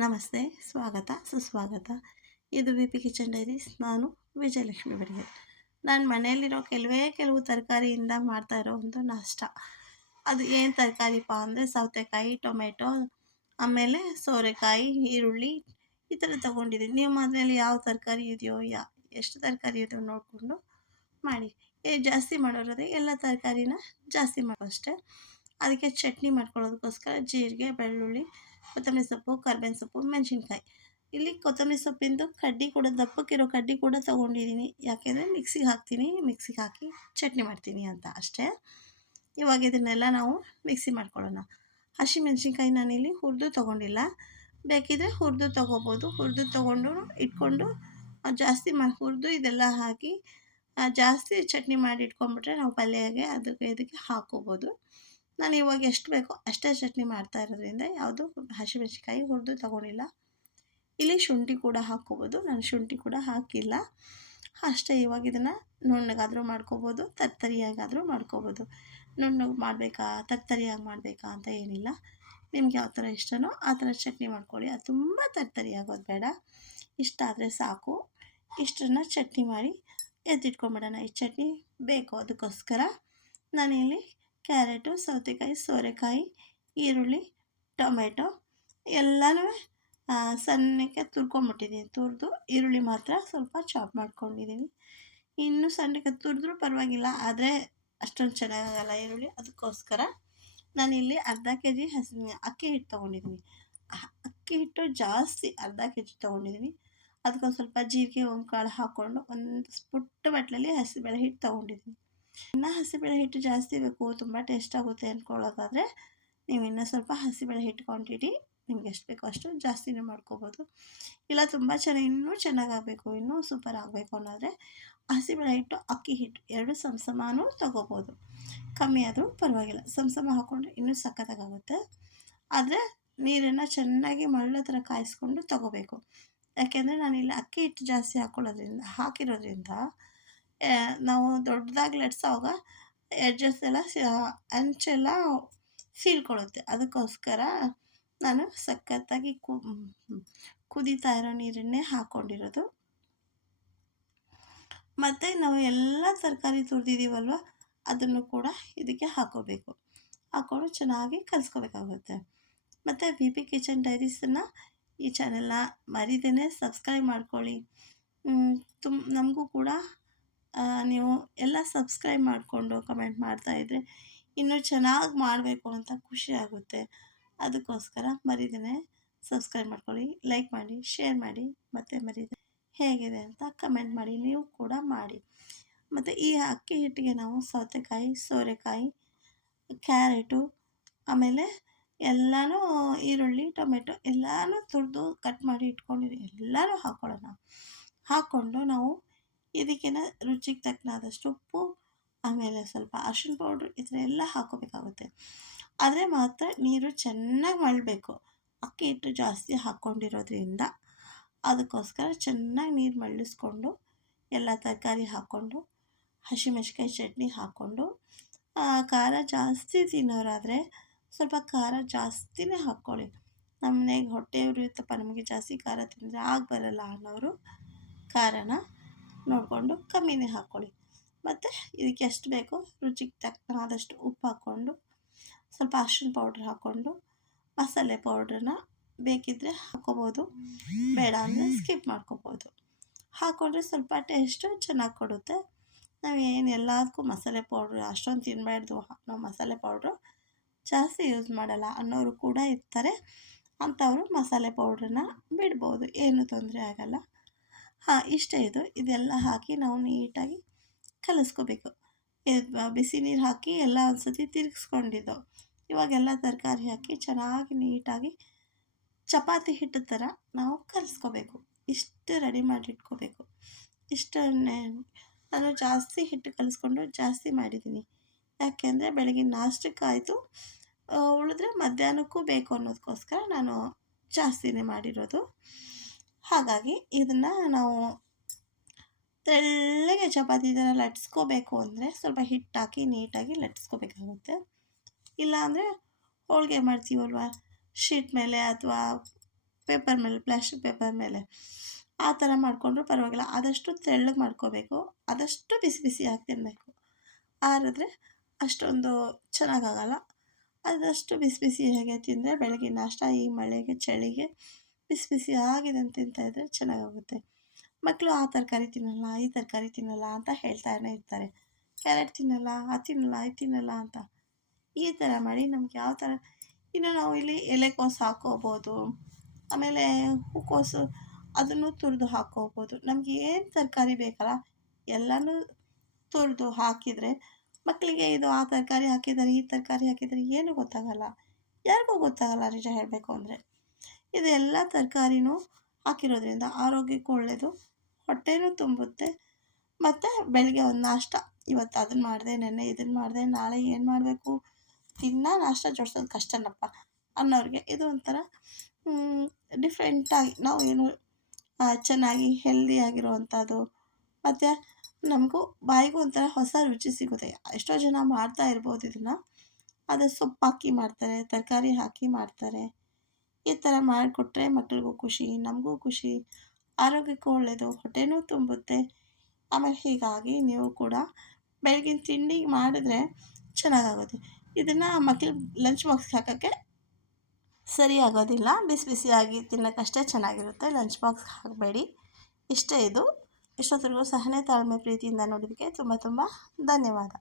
ನಮಸ್ತೆ, ಸ್ವಾಗತ, ಸುಸ್ವಾಗತ. ಇದು ವಿ ಪಿ ಕಿಚನ್ ಡೈರೀಸ್. ನಾನು ವಿಜಯಲಕ್ಷ್ಮಿ ಬಡಿಗೇರ್. ನಾನು ಮನೆಯಲ್ಲಿರೋ ಕೆಲವು ತರಕಾರಿಯಿಂದ ಮಾಡ್ತಾ ಇರೋ ಒಂದು ನಾಷ್ಟ. ಅದು ಏನು ತರಕಾರಿಪ್ಪ ಅಂದರೆ ಸೌತೆಕಾಯಿ, ಟೊಮೆಟೊ, ಆಮೇಲೆ ಸೋರೆಕಾಯಿ, ಈರುಳ್ಳಿ ಈ ಥರ ತೊಗೊಂಡಿದ್ದೀನಿ. ನೀವು ಮನೆಯಲ್ಲಿ ಯಾವ ತರಕಾರಿ ಇದೆಯೋ ಎಷ್ಟು ತರಕಾರಿ ಇದೆಯೋ ನೋಡಿಕೊಂಡು ಮಾಡಿ. ಜಾಸ್ತಿ ಮಾಡೋರಾದರೆ ಎಲ್ಲ ತರಕಾರಿನ ಜಾಸ್ತಿ ಮಾಡೋ ಅಷ್ಟೇ. ಅದಕ್ಕೆ ಚಟ್ನಿ ಮಾಡ್ಕೊಳ್ಳೋದಕ್ಕೋಸ್ಕರ ಜೀರಿಗೆ, ಬೆಳ್ಳುಳ್ಳಿ, ಕೊತ್ತಂಬರಿ ಸೊಪ್ಪು, ಕರ್ಬೇವಿನ ಸೊಪ್ಪು, ಮೆಣಸಿನ್ಕಾಯಿ. ಇಲ್ಲಿ ಕೊತ್ತಂಬರಿ ಸೊಪ್ಪಿಂದು ಕಡ್ಡಿ ಕೂಡ, ದಪ್ಪಕ್ಕಿರೋ ಕಡ್ಡಿ ಕೂಡ ತೊಗೊಂಡಿದ್ದೀನಿ. ಯಾಕೆಂದರೆ ಮಿಕ್ಸಿಗೆ ಹಾಕ್ತೀನಿ, ಮಿಕ್ಸಿಗೆ ಹಾಕಿ ಚಟ್ನಿ ಮಾಡ್ತೀನಿ ಅಂತ ಅಷ್ಟೇ. ಇವಾಗ ಇದನ್ನೆಲ್ಲ ನಾವು ಮಿಕ್ಸಿ ಮಾಡ್ಕೊಳ್ಳೋಣ. ಹಸಿಮೆಣ್ಸಿನ್ಕಾಯಿ ನಾನಿಲ್ಲಿ ಹುರಿದು ತೊಗೊಂಡಿಲ್ಲ, ಬೇಕಿದ್ದರೆ ಹುರಿದು ತೊಗೋಬೋದು. ಹುರಿದು ತೊಗೊಂಡು ಇಟ್ಕೊಂಡು ಜಾಸ್ತಿ ಹುರಿದು ಇದೆಲ್ಲ ಹಾಕಿ ಜಾಸ್ತಿ ಚಟ್ನಿ ಮಾಡಿ ಇಟ್ಕೊಂಡ್ಬಿಟ್ರೆ ನಾವು ಪಲ್ಯಗೆ ಅದಕ್ಕೆ ಇದಕ್ಕೆ ಹಾಕ್ಕೋಬೋದು. ನಾನು ಇವಾಗ ಎಷ್ಟು ಬೇಕೋ ಅಷ್ಟೇ ಚಟ್ನಿ ಮಾಡ್ತಾ ಇರೋದ್ರಿಂದ ಯಾವುದು ಹಸಿಮೆಣ್ಸಿನ್ಕಾಯಿ ಹುರಿದು ತೊಗೊಂಡಿಲ್ಲ. ಇಲ್ಲಿ ಶುಂಠಿ ಕೂಡ ಹಾಕ್ಕೋಬೋದು, ನಾನು ಶುಂಠಿ ಕೂಡ ಹಾಕಿಲ್ಲ ಅಷ್ಟೇ. ಇವಾಗ ಇದನ್ನು ನುಣ್ಣಗಾದರೂ ಮಾಡ್ಕೋಬೋದು, ತರ್ತರಿಯಾಗಾದರೂ ಮಾಡ್ಕೋಬೋದು. ನುಣ್ಣಗೆ ಮಾಡಬೇಕಾ ತರ್ತರಿಯಾಗಿ ಮಾಡಬೇಕಾ ಅಂತ ಏನಿಲ್ಲ, ನಿಮ್ಗೆ ಯಾವ ಥರ ಇಷ್ಟನೋ ಆ ಥರ ಚಟ್ನಿ ಮಾಡ್ಕೊಳ್ಳಿ. ಅದು ತುಂಬ ತರ್ತರಿ ಆಗೋದು ಬೇಡ, ಇಷ್ಟ ಆದರೆ ಸಾಕು. ಇಷ್ಟನ್ನು ಚಟ್ನಿ ಮಾಡಿ ಎತ್ತಿಟ್ಕೊಂಬಿಡೋಣ. ಈ ಚಟ್ನಿ ಬೇಕು, ಅದಕ್ಕೋಸ್ಕರ ನಾನಿಲ್ಲಿ ಕ್ಯಾರೆಟು, ಸೌತೆಕಾಯಿ, ಸೋರೆಕಾಯಿ, ಈರುಳ್ಳಿ, ಟೊಮೆಟೊ ಎಲ್ಲನೂ ಸಣ್ಣಕ್ಕೆ ತುರ್ಕೊಂಬಿಟ್ಟಿದ್ದೀನಿ. ತುರಿದು ಈರುಳ್ಳಿ ಮಾತ್ರ ಸ್ವಲ್ಪ ಚಾಪ್ ಮಾಡ್ಕೊಂಡಿದ್ದೀನಿ. ಇನ್ನೂ ಸಣ್ಣಕ್ಕೆ ತುರಿದ್ರೂ ಪರವಾಗಿಲ್ಲ, ಆದರೆ ಅಷ್ಟೊಂದು ಚೆನ್ನಾಗಾಗಲ್ಲ ಈರುಳ್ಳಿ. ಅದಕ್ಕೋಸ್ಕರ ನಾನಿಲ್ಲಿ ಅರ್ಧ ಕೆ ಜಿ ಅಕ್ಕಿ ಹಿಟ್ಟು ತೊಗೊಂಡಿದ್ದೀನಿ. ಅಕ್ಕಿ ಹಿಟ್ಟು ಜಾಸ್ತಿ ಅರ್ಧ ಕೆ ಜಿ ತೊಗೊಂಡಿದ್ದೀನಿ. ಅದಕ್ಕೊಂದು ಸ್ವಲ್ಪ ಜೀರಿಗೆ, ಒಂದು ಕಾಳು ಹಾಕ್ಕೊಂಡು ಒಂದು ಪುಟ್ಟ ಬಟ್ಲಲ್ಲಿ ಹಸಿಬೇಳೆ ಹಿಟ್ಟು ತೊಗೊಂಡಿದ್ದೀನಿ. ಇನ್ನು ಹಸಿಬೇಳೆ ಹಿಟ್ಟು ಜಾಸ್ತಿ ಬೇಕು, ತುಂಬ ಟೇಸ್ಟ್ ಆಗುತ್ತೆ ಅಂದ್ಕೊಳ್ಳೋದಾದರೆ ನೀವು ಇನ್ನೂ ಸ್ವಲ್ಪ ಹಸಿಬೇಳೆ ಹಿಟ್ಟು ಕ್ವಾಂಟಿಟಿ ನಿಮ್ಗೆ ಎಷ್ಟು ಬೇಕೋ ಅಷ್ಟು ಜಾಸ್ತಿನೂ ಮಾಡ್ಕೋಬೋದು. ಇಲ್ಲ ತುಂಬ ಇನ್ನೂ ಚೆನ್ನಾಗಾಗಬೇಕು, ಇನ್ನೂ ಸೂಪರ್ ಆಗಬೇಕು ಅನ್ನೋದ್ರೆ ಹಸಿಬೇಳೆ ಹಿಟ್ಟು, ಅಕ್ಕಿ ಹಿಟ್ಟು ಎರಡು ಸಮ ತೊಗೋಬೋದು. ಕಮ್ಮಿ ಆದರೂ ಪರವಾಗಿಲ್ಲ, ಸಮ ಹಾಕ್ಕೊಂಡ್ರೆ ಇನ್ನೂ ಸಖತ್ತಾಗುತ್ತೆ. ಆದರೆ ನೀರನ್ನು ಚೆನ್ನಾಗಿ ಮಳ್ಳ ಥರ ಕಾಯಿಸ್ಕೊಂಡು ತೊಗೋಬೇಕು. ಯಾಕೆಂದರೆ ನಾನಿಲ್ಲಿ ಅಕ್ಕಿ ಹಿಟ್ಟು ಜಾಸ್ತಿ ಹಾಕಿರೋದ್ರಿಂದ ನಾವು ದೊಡ್ಡದಾಗಿ ಲಟ್ಸೋವಾಗ ಎಡ್ಜಸ್ ಎಲ್ಲ ಅಂಚೆಲ್ಲ ಸೀಳ್ಕೊಳ್ಳುತ್ತೆ. ಅದಕ್ಕೋಸ್ಕರ ನಾನು ಸಖತ್ತಾಗಿ ಕುದೀತಾ ಇರೋ ನೀರನ್ನೇ ಹಾಕ್ಕೊಂಡಿರೋದು. ಮತ್ತು ನಾವು ಎಲ್ಲ ತರಕಾರಿ ತುರಿದಿದ್ದೀವಲ್ವ, ಅದನ್ನು ಕೂಡ ಇದಕ್ಕೆ ಹಾಕ್ಕೋಬೇಕು. ಹಾಕ್ಕೊಂಡು ಚೆನ್ನಾಗಿ ಕಲಿಸ್ಕೋಬೇಕಾಗುತ್ತೆ. ಮತ್ತು ವಿ ಪಿ ಕಿಚನ್ ಡೈರೀಸನ್ನು ಈ ಚಾನೆಲ್ನ ಮರಿದೇನೆ ಸಬ್ಸ್ಕ್ರೈಬ್ ಮಾಡ್ಕೊಳ್ಳಿ. ನಮಗೂ ಕೂಡ ನೀವು ಎಲ್ಲ ಸಬ್ಸ್ಕ್ರೈಬ್ ಮಾಡಿಕೊಂಡು ಕಮೆಂಟ್ ಮಾಡ್ತಾಯಿದ್ರೆ ಇನ್ನೂ ಚೆನ್ನಾಗಿ ಮಾಡಬೇಕು ಅಂತ ಖುಷಿ ಆಗುತ್ತೆ. ಅದಕ್ಕೋಸ್ಕರ ಮರಿದೇನೆ ಸಬ್ಸ್ಕ್ರೈಬ್ ಮಾಡ್ಕೊಳ್ಳಿ, ಲೈಕ್ ಮಾಡಿ, ಶೇರ್ ಮಾಡಿ, ಮತ್ತು ಮರಿದೆ ಹೇಗಿದೆ ಅಂತ ಕಮೆಂಟ್ ಮಾಡಿ, ನೀವು ಕೂಡ ಮಾಡಿ. ಮತ್ತು ಈ ಅಕ್ಕಿ ಹಿಟ್ಟಿಗೆ ನಾವು ಸೌತೆಕಾಯಿ, ಸೋರೆಕಾಯಿ, ಕ್ಯಾರೆಟು, ಆಮೇಲೆ ಎಲ್ಲನೂ ಈರುಳ್ಳಿ, ಟೊಮೆಟೊ ಎಲ್ಲನೂ ತುರಿದು ಕಟ್ ಮಾಡಿ ಇಟ್ಕೊಂಡಿರಿ, ಎಲ್ಲನೂ ಹಾಕ್ಕೊಳ್ಳೋಣ. ಹಾಕ್ಕೊಂಡು ನಾವು ಇದಕ್ಕೆನ ರುಚಿಗೆ ತಕ್ಕನಾದಷ್ಟು ಉಪ್ಪು, ಆಮೇಲೆ ಸ್ವಲ್ಪ ಅರಿಶಿನ ಪೌಡ್ರು ಈ ಥರ ಎಲ್ಲ ಹಾಕ್ಕೋಬೇಕಾಗುತ್ತೆ. ಆದರೆ ಮಾತ್ರ ನೀರು ಚೆನ್ನಾಗಿ ಮಳ್ಳಬೇಕು, ಅಕ್ಕಿ ಹಿಟ್ಟು ಜಾಸ್ತಿ ಹಾಕ್ಕೊಂಡಿರೋದ್ರಿಂದ. ಅದಕ್ಕೋಸ್ಕರ ಚೆನ್ನಾಗಿ ನೀರು ಮಳ್ಳಿಸ್ಕೊಂಡು ಎಲ್ಲ ತರಕಾರಿ ಹಾಕ್ಕೊಂಡು ಹಸಿಮೆಣ್ಸಿನ್ಕಾಯಿ ಚಟ್ನಿ ಹಾಕ್ಕೊಂಡು, ಖಾರ ಜಾಸ್ತಿ ತಿನ್ನೋರಾದರೆ ಸ್ವಲ್ಪ ಖಾರ ಜಾಸ್ತಿನೇ ಹಾಕ್ಕೊಳ್ಳಿ. ನಮ್ಮ ಮನೆಗೆ ಹೊಟ್ಟೆ ಉರಿಯುತ್ತಪ್ಪ, ನಮಗೆ ಜಾಸ್ತಿ ಖಾರ ತಿಂದರೆ ಬರಲ್ಲ ಅನ್ನೋರು ಖಾರನ ನೋಡಿಕೊಂಡು ಕಮ್ಮಿನೇ ಹಾಕ್ಕೊಳ್ಳಿ. ಮತ್ತು ಇದಕ್ಕೆ ಎಷ್ಟು ಬೇಕೋ ರುಚಿಗೆ ತಕ್ಕನಾದಷ್ಟು ಉಪ್ಪು ಹಾಕ್ಕೊಂಡು, ಸ್ವಲ್ಪ ಅರಿಶಿನ ಪೌಡ್ರ್ ಹಾಕ್ಕೊಂಡು, ಮಸಾಲೆ ಪೌಡ್ರನ್ನ ಬೇಕಿದ್ದರೆ ಹಾಕ್ಕೋಬೋದು, ಬೇಡ ಅಂದರೆ ಸ್ಕಿಪ್ ಮಾಡ್ಕೋಬೋದು. ಹಾಕ್ಕೊಂಡ್ರೆ ಸ್ವಲ್ಪ ಟೇಸ್ಟು ಚೆನ್ನಾಗಿ ಕೊಡುತ್ತೆ. ನಾವೇನು ಎಲ್ಲದಕ್ಕೂ ಮಸಾಲೆ ಪೌಡ್ರು ಅಷ್ಟೊಂದು ತಿನ್ನಬಾರ್ದು, ನಾವು ಮಸಾಲೆ ಪೌಡ್ರು ಜಾಸ್ತಿ ಯೂಸ್ ಮಾಡಲ್ಲ ಅನ್ನೋರು ಕೂಡ ಇರ್ತಾರೆ. ಅಂಥವರು ಮಸಾಲೆ ಪೌಡ್ರನ್ನ ಬಿಡ್ಬೋದು, ಏನೂ ತೊಂದರೆ ಆಗಲ್ಲ. ಇಷ್ಟೇ. ಇದೆಲ್ಲ ಹಾಕಿ ನಾವು ನೀಟಾಗಿ ಕಲಿಸ್ಕೋಬೇಕು. ಬಿಸಿ ನೀರು ಹಾಕಿ ಎಲ್ಲ ಒಂದು ಸತಿ ತಿರುಗಿಸ್ಕೊಂಡಿದ್ದು. ಇವಾಗೆಲ್ಲ ತರಕಾರಿ ಹಾಕಿ ಚೆನ್ನಾಗಿ ನೀಟಾಗಿ ಚಪಾತಿ ಹಿಟ್ಟು ಥರ ನಾವು ಕಲಿಸ್ಕೋಬೇಕು. ಇಷ್ಟು ರೆಡಿ ಮಾಡಿ ಇಟ್ಕೋಬೇಕು. ಇಷ್ಟನ್ನೇ ನಾನು ಜಾಸ್ತಿ ಹಿಟ್ಟು ಕಲಿಸ್ಕೊಂಡು ಜಾಸ್ತಿ ಮಾಡಿದ್ದೀನಿ. ಯಾಕೆಂದರೆ ಬೆಳಗ್ಗೆ ನಾಷ್ಟಕ್ಕಾಯಿತು, ಉಳಿದ್ರೆ ಮಧ್ಯಾಹ್ನಕ್ಕೂ ಬೇಕು ಅನ್ನೋದಕ್ಕೋಸ್ಕರ ನಾನು ಜಾಸ್ತಿನೇ ಮಾಡಿರೋದು. ಹಾಗಾಗಿ ಇದನ್ನು ನಾವು ತೆಳ್ಳಗೆ ಚಪಾತಿ ಥರ ಲಟ್ಸ್ಕೋಬೇಕು ಅಂದರೆ ಸ್ವಲ್ಪ ಹಿಟ್ಟು ಹಾಕಿ ನೀಟಾಗಿ ಲಟ್ಸ್ಕೋಬೇಕಾಗುತ್ತೆ. ಇಲ್ಲಾಂದರೆ ಹೋಳಿಗೆ ಮಾಡ್ತೀವಲ್ವ ಶೀಟ್ ಮೇಲೆ ಅಥವಾ ಪೇಪರ್ ಮೇಲೆ, ಪ್ಲಾಸ್ಟಿಕ್ ಪೇಪರ್ ಮೇಲೆ ಆ ಥರ ಮಾಡಿಕೊಂಡ್ರು ಪರವಾಗಿಲ್ಲ. ಆದಷ್ಟು ತೆಳ್ಳಗೆ ಮಾಡ್ಕೋಬೇಕು, ಆದಷ್ಟು ಬಿಸಿ ಬಿಸಿಯಾಗಿ ತಿನ್ನಬೇಕು. ಆರಿದ್ರೆ ಅಷ್ಟೊಂದು ಚೆನ್ನಾಗಾಗಲ್ಲ. ಆದಷ್ಟು ಬಿಸಿ ಬಿಸಿಯಾಗೆ ತಿಂದರೆ ಬೆಳಗಿನ ನಾಷ್ಟ ಈ ಮಳೆಗೆ ಚಳಿಗೆ ಬಿಸಿ ಬಿಸಿಯಾಗಿದ್ದನ್ನು ತಿಂತಾಯಿದ್ರೆ ಚೆನ್ನಾಗಾಗುತ್ತೆ. ಮಕ್ಕಳು ಆ ತರಕಾರಿ ತಿನ್ನಲ್ಲ, ಈ ತರಕಾರಿ ತಿನ್ನಲ್ಲ ಅಂತ ಹೇಳ್ತಾನೆ ಇರ್ತಾರೆ. ಕ್ಯಾರೆಟ್ ತಿನ್ನಲ್ಲ, ಅದು ತಿನ್ನಲ್ಲ, ಇದು ತಿನ್ನಲ್ಲ ಅಂತ. ಈ ಥರ ಮಾಡಿ ನಮ್ಗೆ ಯಾವ ಥರ ಇನ್ನು ನಾವು ಇಲ್ಲಿ ಎಲೆಕೋಸು ಹಾಕ್ಕೋಬೋದು, ಆಮೇಲೆ ಹೂಕೋಸು ಅದನ್ನು ತುರಿದು ಹಾಕ್ಕೋಬೋದು. ನಮ್ಗೆ ಏನು ತರಕಾರಿ ಬೇಕಲ್ಲ ಎಲ್ಲನೂ ತುರಿದು ಹಾಕಿದರೆ ಮಕ್ಕಳಿಗೆ ಇದು ಆ ತರಕಾರಿ ಹಾಕಿದ್ದಾರೆ, ಈ ತರಕಾರಿ ಹಾಕಿದ್ದಾರೆ ಏನೂ ಗೊತ್ತಾಗಲ್ಲ. ಯಾರಿಗೂ ಗೊತ್ತಾಗಲ್ಲ ನಿಜ ಹೇಳಬೇಕು ಅಂದರೆ. ಇದು ಎಲ್ಲ ತರಕಾರಿನೂ ಹಾಕಿರೋದ್ರಿಂದ ಆರೋಗ್ಯಕ್ಕೂ ಒಳ್ಳೆಯದು, ಹೊಟ್ಟೆನೂ ತುಂಬುತ್ತೆ. ಮತ್ತು ಬೆಳಗ್ಗೆ ಒಂದು ನಾಷ್ಟ, ಇವತ್ತು ಅದನ್ನು ಮಾಡಿದೆ, ನೆನ್ನೆ ಇದನ್ನು ಮಾಡಿದೆ, ನಾಳೆ ಏನು ಮಾಡಬೇಕು, ದಿನಾ ನಾಷ್ಟ ಜೋಡಿಸೋದು ಕಷ್ಟನಪ್ಪ ಅನ್ನೋರಿಗೆ ಇದು ಒಂಥರ ಡಿಫ್ರೆಂಟಾಗಿ ನಾವು ಏನು ಚೆನ್ನಾಗಿ ಹೆಲ್ದಿಯಾಗಿರುವಂಥದ್ದು. ಮತ್ತು ನಮಗೂ ಬಾಯಿಗೂ ಒಂಥರ ಹೊಸ ರುಚಿ ಸಿಗುತ್ತೆ. ಎಷ್ಟೋ ಜನ ಮಾಡ್ತಾ ಇರ್ಬೋದು ಇದನ್ನು, ಅದು ಸೊಪ್ಪು ಹಾಕಿ ಮಾಡ್ತಾರೆ, ತರಕಾರಿ ಹಾಕಿ ಮಾಡ್ತಾರೆ. ಈ ಥರ ಮಾಡಿಕೊಟ್ರೆ ಮಕ್ಳಿಗೂ ಖುಷಿ, ನಮಗೂ ಖುಷಿ, ಆರೋಗ್ಯಕ್ಕೂ ಒಳ್ಳೆಯದು, ಹೊಟ್ಟೆನೂ ತುಂಬುತ್ತೆ. ಆಮೇಲೆ ಹೀಗಾಗಿ ನೀವು ಕೂಡ ಬೆಳಗಿನ ತಿಂಡಿ ಮಾಡಿದ್ರೆ ಚೆನ್ನಾಗಾಗುತ್ತೆ. ಇದನ್ನು ಮಕ್ಳಿಗೆ ಲಂಚ್ ಬಾಕ್ಸ್ಗೆ ಹಾಕೋಕ್ಕೆ ಸರಿ ಆಗೋದಿಲ್ಲ. ಬಿಸಿ ಬಿಸಿಯಾಗಿ ತಿನ್ನೋಕ್ಕಷ್ಟೇ ಚೆನ್ನಾಗಿರುತ್ತೆ. ಲಂಚ್ ಬಾಕ್ಸ್ಗೆ ಹಾಕಬೇಡಿ. ಇಷ್ಟೇ ಇದು. ಇಷ್ಟೊತ್ತರೆಗೂ ಸಹನೆ, ತಾಳ್ಮೆ, ಪ್ರೀತಿಯಿಂದ ನೋಡಿದ್ದಕ್ಕೆ ತುಂಬ ತುಂಬ ಧನ್ಯವಾದ.